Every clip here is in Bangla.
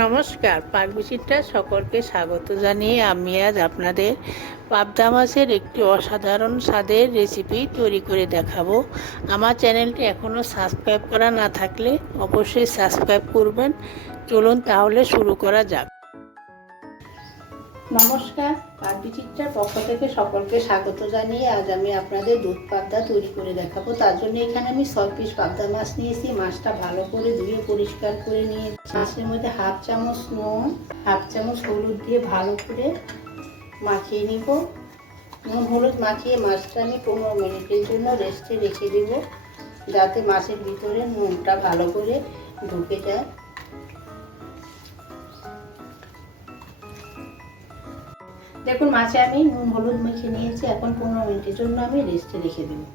নমস্কার পাকবিচিত্রা সকলকে স্বাগত জানিয়ে আমি আজ আপনাদের পাবদা মাছের একটি অসাধারণ স্বাদের রেসিপি তৈরি করে দেখাবো। আমার চ্যানেলটি এখনও সাবস্ক্রাইব করা না থাকলে অবশ্যই সাবস্ক্রাইব করবেন। চলুন তাহলে শুরু করা যাক। নমস্কার পাকবিচিত্রার পক্ষ থেকে সকলকে স্বাগত জানিয়ে আজ আমি আপনাদের দুধ পাবদা তৈরি করে দেখাবো। তার জন্য এখানে আমি ছয় পিস পাবদা মাছ নিয়েছি, মাছটা ভালো করে ধুয়ে পরিষ্কার করে নিয়ে মাছের মধ্যে হাফ চামচ নুন, হাফ চামচ হলুদ দিয়ে ভালো করে মাখিয়ে নিব। নুন, হলুদ মাখিয়ে মাছটা আমি পনেরো মিনিটের জন্য রেস্টে রেখে দেব, যাতে মাছের ভিতরে নুনটা ভালো করে ঢুকে যায়। দেখুন, মাছে আমি নুন, হলুদ মেখে নিয়েছি। এখন পনেরো মিনিটের জন্য আমি রেস্টে রেখে দেবো।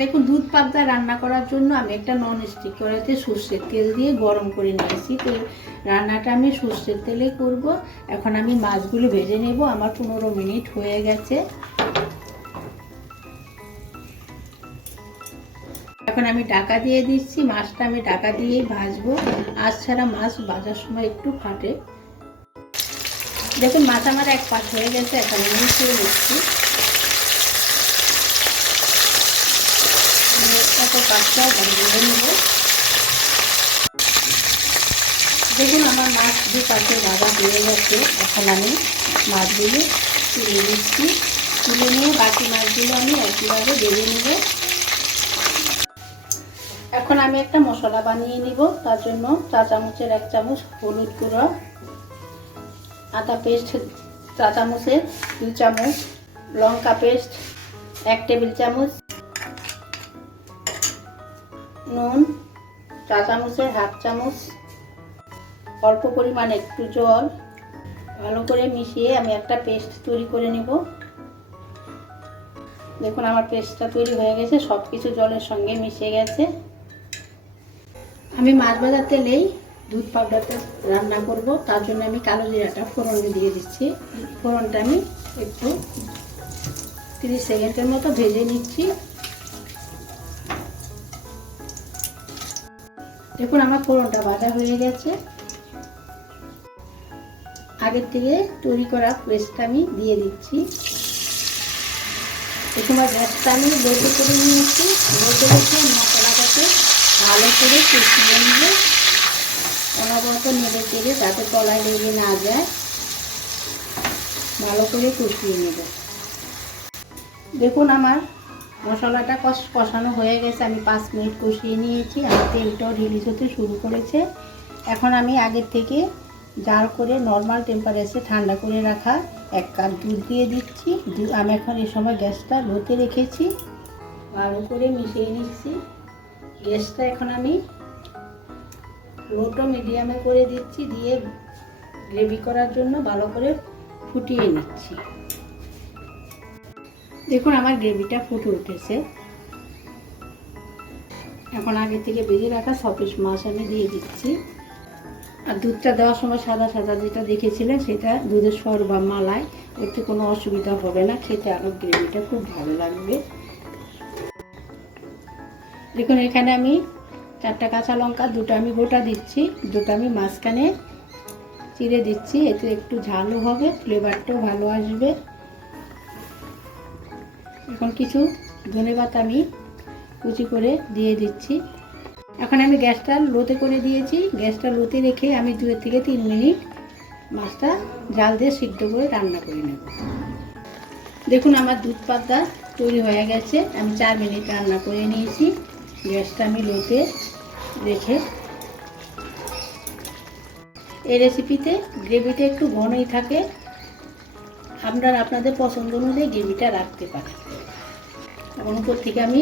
দেখুন, দুধ পাবদা রান্না করার জন্য আমি একটা নন স্টিক কড়াইতে সর্ষের তেল দিয়ে গরম করে নিয়েছি। তো রান্নাটা আমি সর্ষের তেলে করব। এখন আমি মাছগুলো ভেজে নেব। আমার পনেরো মিনিট হয়ে গেছে। এখন আমি ডাকা দিয়ে দিচ্ছি। মাছটা আমি ডাকা দিয়েই ভাজবো। আজ ছাড়া মাছ ভাজার সময় একটু ফাটে। দেখুন মাছ আমার এক পাশ হয়ে গেছে, এখন আমি ভেজে নেব। দেখুন, আমার মাছ দু পাশে ভাজা হয়ে গেছে। এখন আমি মাছগুলো তুলে দিচ্ছি তুলে নিয়ে বাকি মাছগুলো আমি একইভাবে ভেজে নেব। এখন আমি একটা মশলা বানিয়ে নিব। তার জন্য চা চামচের এক চামচ হলুদ গুঁড়ো। আদা পেস্ট চা চামচের দু চামচ, লঙ্কা পেস্ট, এক টেবিল চামচ, নুন চা চামচের হাফ চামচ, অল্প পরিমাণ একটু জল। ভালো করে মিশিয়ে আমি একটা পেস্ট তৈরি করে নেব। দেখুন আমার পেস্টটা তৈরি হয়ে গেছে সব কিছু জলের সঙ্গে মিশে গেছে। আমি মাছ ভাজার তেলেই দুধ পাউডারটা রান্না করব, তার জন্য আমি কালো জিরাটা ফোড়নে দিয়ে দিচ্ছি। ফোড়নটা আমি একটু তিরিশ সেকেন্ডের মতো ভেজে নিচ্ছি। দেখুন, আমার ফোড়নটা ভাজা হয়ে গেছে। আগের থেকে তৈরি করা পেস্টটা আমি দিয়ে দিচ্ছি। এ গ্যাসটা আমি লোতে করে নিয়েছি। লোতে রেখে মশলাটাকে ভালো করে কষিয়ে নেব। অনবরত নেড়ে চেড়ে যাতে তলায় লেগে না যায়, ভালো করে কষিয়ে নেব। দেখুন আমার মশলাটা কষ কষানো হয়ে গেছে, আমি পাঁচ মিনিট কষিয়ে নিয়েছি আর তেলটাও রিলিজ হতে শুরু করেছে। এখন আমি আগের থেকে জাল করে নর্মাল টেম্পারেচারে ঠান্ডা করে রাখা এক কাপ দুধ দিয়ে দিচ্ছি। আমি এখন এ সময় গ্যাসটা লোতে রেখেছি। ভালো করে মিশিয়ে নিচ্ছি। গ্যাসটা এখন আমি লোটো মিডিয়ামে করে দিচ্ছি, দিয়ে গ্রেভি করার জন্য ভালো করে ফুটিয়ে নিচ্ছি। দেখুন আমার গ্রেভিটা ফুটে উঠেছে। এখন আগে থেকে বেজে রাখা সপিস মাছ আমি দিয়ে দিচ্ছি। আর দুধটা দেওয়ার সময় সাদা সাদা যেটা দেখেছিলেন, সেটা দুধের সর বা মালায়, এতে কোনো অসুবিধা হবে না, খেতে আরও গ্রেভিটা খুব ভালো লাগবে। দেখুন, এখানে আমি চারটা কাঁচা লঙ্কা, দুটো আমি গোটা দিচ্ছি, দুটো আমি মাঝখানে চিড়ে দিচ্ছি, এতে একটু ঝালও হবে ফ্লেভারটাও ভালো আসবে। এখন কিছু ধনে পাতা আমি কুচি করে দিয়ে দিচ্ছি। এখন আমি গ্যাসটা লোতে করে দিয়েছি, গ্যাসটা লোতে রেখে আমি দু থেকে তিন মিনিট মাছটা জাল দিয়ে সিদ্ধ করে রান্না করে নেব। দেখুন আমার দুধ পাতা তৈরি হয়ে গেছে, আমি চার মিনিট রান্না করে নিয়েছি। গ্যাসটা আমি লোতে রেখে এই রেসিপিতে গ্রেভিটা একটু ঘনই থাকে। আপনার আপনাদের পছন্দ অনুযায়ী গ্রেভিটা রাখতে পারেন। এখন উপর থেকে আমি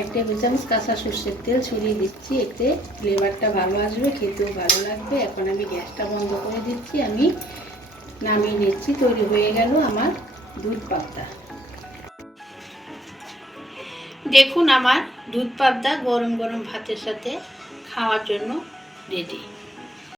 এক টেবিল চামচ কাঁচা সর্ষের তেল ছড়িয়ে দিচ্ছি। এতে ফ্লেভারটা ভালো আসবে, খেতেও ভালো লাগবে। এখন আমি গ্যাসটা বন্ধ করে দিচ্ছি। আমি নামিয়ে নিচ্ছি, তৈরি হয়ে গেল আমার দুধ পাবদা দেখুন আমার দুধ পাবদা গরম গরম ভাতের সাথে খাওয়ার জন্য রেডি